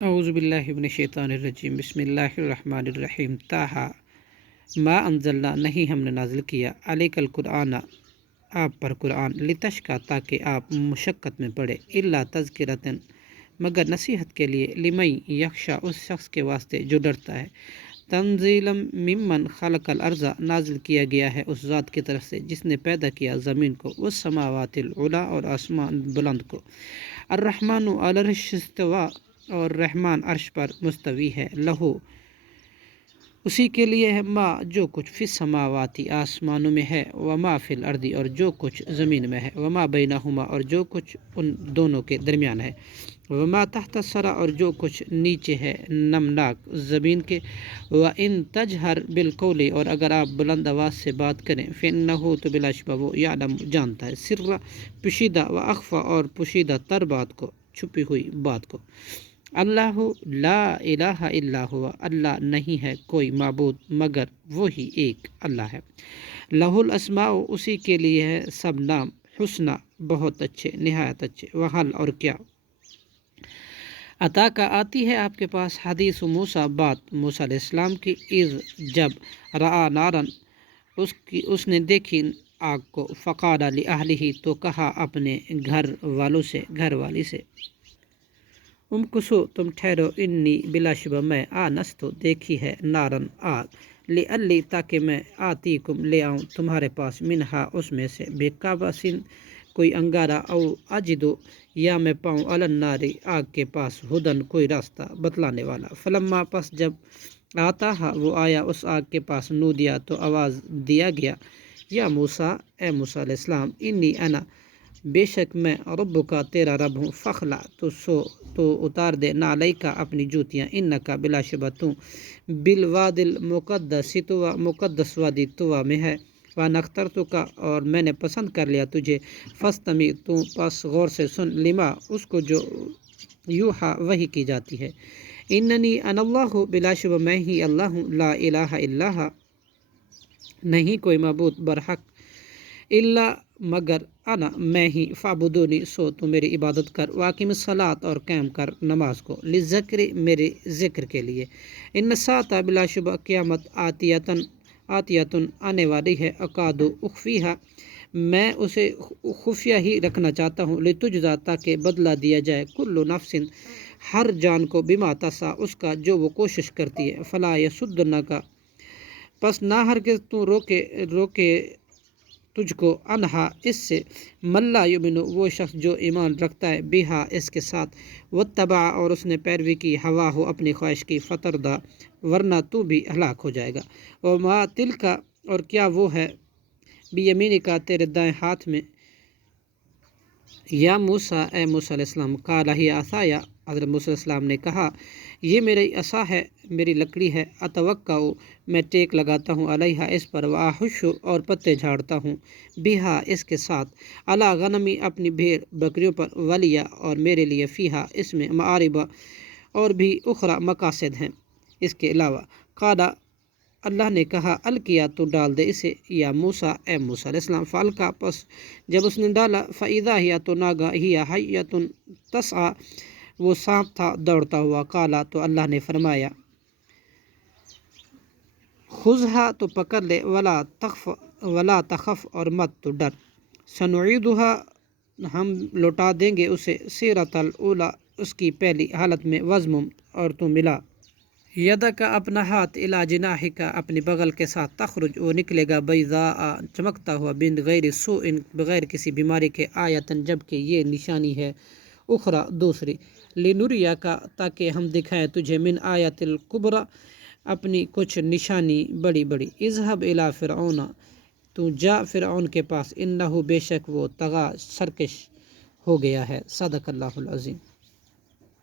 اعوذ باللہ من الشیطان الرجیم بسم اللہ الرحمن الرحیم تاہا ما انزلنا نہیں ہم نے نازل کیا علیک القرآن آپ پر قرآن لتشقى تاکہ آپ مشقت میں پڑے الا تذکرۃ مگر نصیحت کے لیے لمن یخشی اس شخص کے واسطے جو ڈرتا ہے تنزیلا ممن خلق الارض نازل کیا گیا ہے اس ذات کی طرف سے جس نے پیدا کیا زمین کو والسماوات العلی اور آسمان بلند کو الرحمن علی العرش استوى اور رحمان عرش پر مستوی ہے لہو اسی کے لیے ہے ما جو کچھ فی السماواتی آسمانوں میں ہے وما فی الارض اور جو کچھ زمین میں ہے وما بینہما اور جو کچھ ان دونوں کے درمیان ہے وما تحت الثری اور جو کچھ نیچے ہے نمناک زمین کے وَإِن تجہر بالقول اور اگر آپ بلند آواز سے بات کریں فإنہ تو بلا شبہ وہ یعلم جانتا ہے سر پوشیدہ و اخفی اور پوشیدہ تر بات کو چھپی ہوئی بات کو اللہ لا الہ الا ہوا اللہ نہیں ہے کوئی معبود مگر وہی ایک اللہ ہے لہ الاسماء اسی کے لیے ہے سب نام حسنہ بہت اچھے نہایت اچھے وحل اور کیا عطا کا آتی ہے آپ کے پاس حدیث موسیٰ بات موسیٰ علیہ السلام کی اذ جب رعا نارن اس نے دیکھی آگ کو فقال لأہلہ تو کہا اپنے گھر والوں سے گھر والی سے امکسو تم ٹھہرو انی بلا شبہ میں آنستو دیکھی ہے نارن آگ لعلی تاکہ میں آتیکم لے آؤں تمہارے پاس منہا اس میں سے بقبس کوئی انگارہ او اجدو یا میں پاؤں علی النار آگ کے پاس ہدن کوئی راستہ بتلانے والا فلما پس جب آتا وہ آیا اس آگ کے پاس نودیا تو آواز دیا گیا یا موسیٰ اے موسیٰ علیہ السلام انی انا بے شک میں رب کا تیرا رب ہوں فخلا تو اتار دے نعلی کا اپنی جوتیاں انکا بلا شبہ تو بالواد المقدس طویٰ مقدس وادی طویٰ میں ہے وَأَنَا اخْتَرْتُكَ اور میں نے پسند کر لیا تجھے فَاسْتَمِعْ تو پس غور سے سن لما اس کو جو یوحا وحی کی جاتی ہے اننی انا اللہ بلا شبہ میں ہی اللہ ہوں لا الہ الا نہیں کوئی معبود برحق الا مگر انا میں ہی فعبدونی سو تو میری عبادت کر واقم الصلاۃ اور قائم کر نماز کو للذکر میرے ذکر کے لیے ان الساعۃ بلا شبہ قیامت آتیتن آنے والی ہے اکادو اخفیہا میں اسے خفیہ ہی رکھنا چاہتا ہوں لتجزا تاکہ بدلہ دیا جائے کل نفس ہر جان کو بما تسعی اس کا جو وہ کوشش کرتی ہے فلا یصدنک پس نہ ہرگز تو روکے تجھ کو انہا اس سے من لا یؤمن وہ شخص جو ایمان رکھتا ہے بہا اس کے ساتھ واتبع اور اس نے پیروی کی ہوا ہو اپنی خواہش کی فتردہ ورنہ تو بھی ہلاک ہو جائے گا وما تلک اور کیا وہ ہے بیمینک کا تیرے دائیں ہاتھ میں یا موسیٰ اے موسیٰ علیہ السلام قال ہی عصایا حضرت موسیٰ علیہ السلام نے کہا یہ میری عصا ہے میری لکڑی ہے اتوقع میں ٹیک لگاتا ہوں علیہا اس پر واحش اور پتے جھاڑتا ہوں بہا اس کے ساتھ علی غنمی اپنی بھیڑ بکریوں پر ولیا اور میرے لیے فیہا اس میں معارب اور بھی اخرى مقاصد ہیں اس کے علاوہ قال اللہ نے کہا الکیا تو ڈال دے اسے یا موسیٰ اے موسیٰ علیہ السلام فالکا پس جب اس نے ڈالا فاذا ہی تو ناگا ہی حیۃ تسعی وہ سانپ تھا دوڑتا ہوا قالا تو اللہ نے فرمایا خذھا تو پکڑ لے ولا تخف اور مت تو ڈر سنعیدھا ہم لوٹا دیں گے اسے سیرۃ الاولی اس کی پہلی حالت میں وضمم اور تو ملا یدہ کا اپنا ہاتھ الی جناحک کا اپنی بغل کے ساتھ تخرج وہ نکلے گا بیضاء چمکتا ہوا بن غیر سوء بغیر کسی بیماری کے آیتن جب کہ یہ نشانی ہے اخرى دوسری لنریا کا تاکہ ہم دکھائیں تجھے من آیت الکبری اپنی کچھ نشانی بڑی بڑی اذهب الی فرعون تو جا فرعون کے پاس انہ بے شک وہ طغی سرکش ہو گیا ہے صدق اللہ العظیم